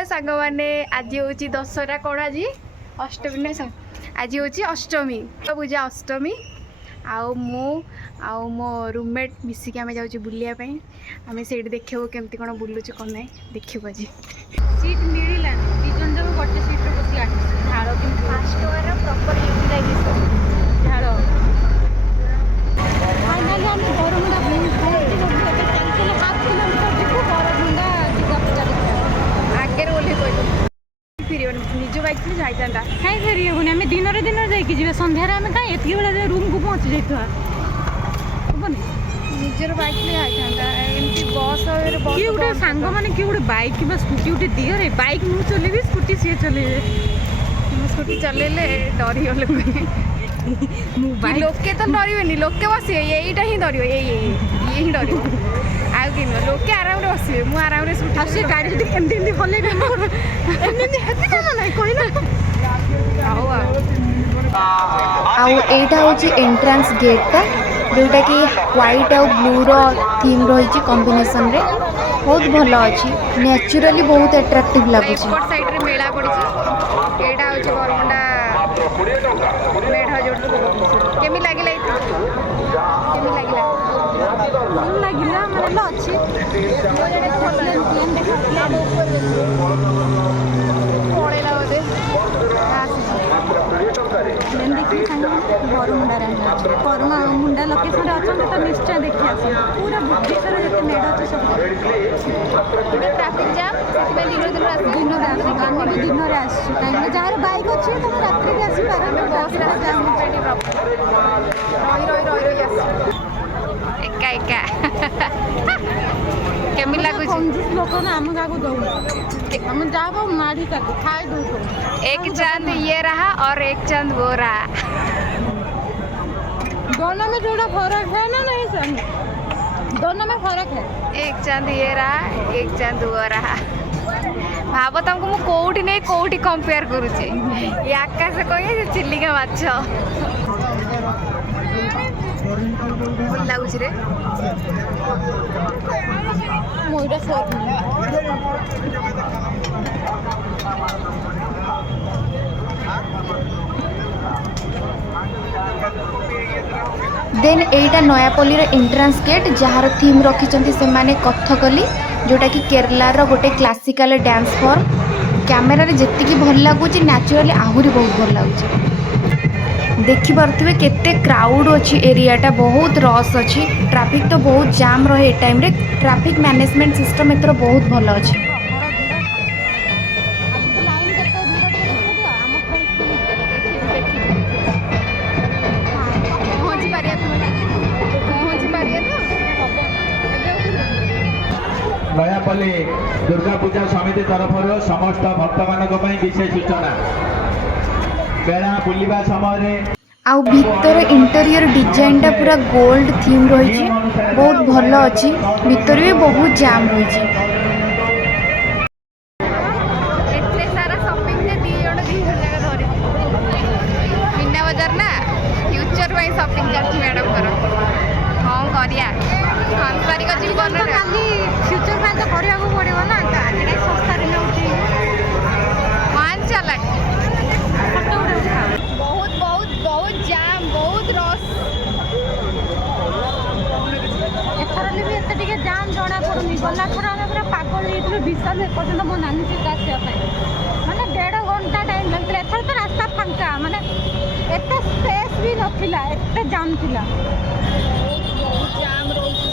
hello सांग मैंने आज हूँ दशहरा कौन आज अष्टमी ना आज हूँ अष्टमी तो पूजा अष्टमी आउ मो रूममेट मिसिक आम जाऊँ बुलायापी आम से देखो केमती कौन बुलूचु कौन ना देखो आज सीट मिलला दिजन जब गोटे सीट रे बसी आठी झाड़ कि फास्ट ओवर प्रॉपर यूटिलाइजेशन झाड़ फाइनली हम बरमुंडा हाफ किलोमीटर जीवु बरमुंडा दुर्गा पूजा देखा आगे ओल्हे कह फिर निज बैक से जाता कहीं फेरी हेबुनि आम दिन जाकि जी सन्धार आम कहीं एति बेले रूम को पहुँची जाइए हेनी निजर बैक जाता एमती बस किए गोटे सांग मैंने किए गोटे बैक कि स्कूटी गोटे दिए बैक मुझे चलेबी स्कूटी सी चलेबे स्कूटी चलेले डरी गले लोके तो डरवे लोके बस यहीटा ही डर ये ही डर आउ कि लोके आराम बस मुझे आराम से गाड़ी जी एमती भले एटा हूँ एंट्रांस गेटा जोटा कि व्हाइट आउ ब्लू रो थीम रही कॉम्बिनेशन रे बहुत भल अच्छी नेचुरली बहुत अट्रैक्टिव लगुच साइड रे मेला पड़ी एटा हूँ बरमुंडा मेढ़ जो केमी लगे भल लगिला मतलब अच्छी पड़ेगा बोधे बरमुंडा लोकेशन अच्छा तो निश्चय देखी आस पूरा बुद्धेश्वर जिते मेढ़ अच्छे सब ट्राफिक जाम दिन दिन आम भी दिन में आसू कहीं जार बैक अच्छे तुम रात भी आसपार एका एका केमी लगुच कंजूस लोक ना आम क्या दौड़ हम जा माड़ी कर खाए दो एक चांद ये रहा और एक चांद वो रहा दोनों में थोड़ा फर्क है ना नहीं सर दोनों में फर्क है एक चांद ये रहा एक चांद वो रहा भाव तुमको मु कौटी नहीं कौटी कंपेयर करुचे ये आकाश कहे चिलिका माछ भल लगुच रे मोरा सोच देन एटा नयापल्ली एंट्रांस गेट जार थीम रखिंट से माने कथकली जोटा कि केरलार गोटे क्लासिकल डांस फॉर्म कैमेरा रे जेतिकी भल लगुच नेचुरली आहुरी बहुत भल लगुच देखि पारथिबे केते क्राउड अछि एरियाटा बहुत रस अछि ट्रैफिक तो बहुत जाम रहे ए टाइम रे ट्रैफिक मैनेजमेंट सिस्टम एतर बहुत भल अछि नयापल्ली दुर्गा पूजा समिति तरफ समस्त भक्त मान विशेष सूचना बेड़ा बुलवा समय आउ भीतर इंटीरियर डिजाइनटा पूरा गोल्ड थीम रही बहुत भल अच्छी भीतर भी बहुत जाम रही मीना बजार ना फ्यूचर शॉपिंग कर मैडम कर हाँ करिया सांसारिक जीवन फ्यूचर में तो करने पड़ो ना सस्ता मान चला बहुत बहुत बहुत जाम बहुत रस एथर भी एत जाम जना पड़ुनि गला थर आम पूरा पागल हो विशाल एपर्तंत मो नानी सहित आसवाई माने 1.5 घंटा टाइम लगता एथर तो रास्ता फांका माने एत स्पेस भी नथिला एत जाम थिला बहुत जाम रोज